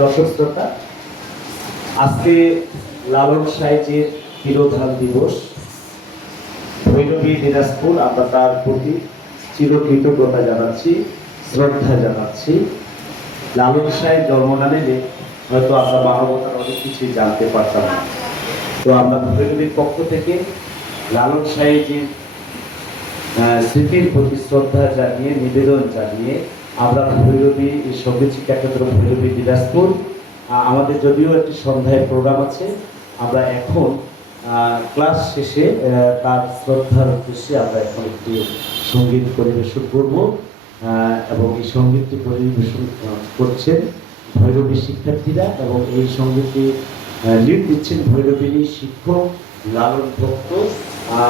দর্শক শ্রোতা, আজকে লালন সাইজের তিরোধান দিবস। ভৈরবী দিনাজপুর, আমরা তার প্রতি চিরকৃতজ্ঞতা জানাচ্ছি, শ্রদ্ধা জানাচ্ছি। লালন সাহেব জন্ম না নিলে হয়তো আমরা মানবতার অনেক কিছুই জানতে পারতাম না। তো আমরা ভৈরবীর পক্ষ থেকে লালন সাহেবের স্মৃতির প্রতি শ্রদ্ধা জানিয়ে, নিবেদন জানিয়ে আমরা ভৈরবী সঙ্গীত শিক্ষা কেন্দ্র ভৈরবী দিনাজপুর, আমাদের যদিও একটি সন্ধ্যায় প্রোগ্রাম আছে, আমরা এখন ক্লাস শেষে তার শ্রদ্ধার উদ্দেশ্যে আমরা এখন একটি সঙ্গীত পরিবেশন করব এবং এই সঙ্গীতটি পরিবেশন করছেন ভৈরবী শিক্ষার্থীরা এবং এই সঙ্গীতটি লিড দিচ্ছেন ভৈরবীরই শিক্ষক লালন ভক্ত,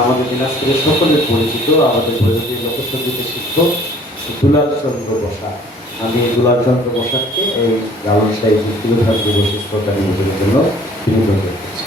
আমাদের দিনাজপুরের সকলের পরিচিত আমাদের ভৈরবীর লোকসঙ্গীতের শিক্ষক দুলাল চন্দ্র বসাক। আমি দুলাল চন্দ্র বসাককে এই লালন সাহেবের তিরোধান দিবসের শ্রদ্ধা নিবেদনের জন্য নিবেদন করছি।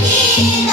Thank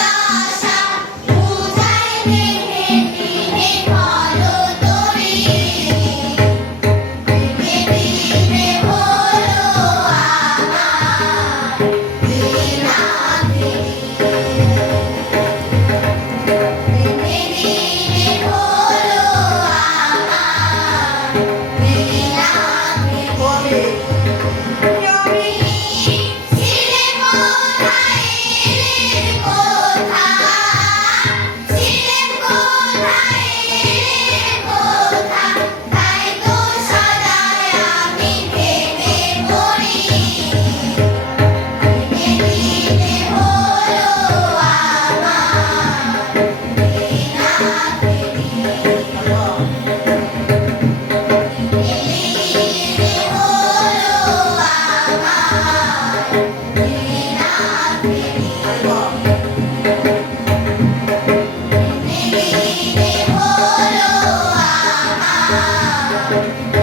you.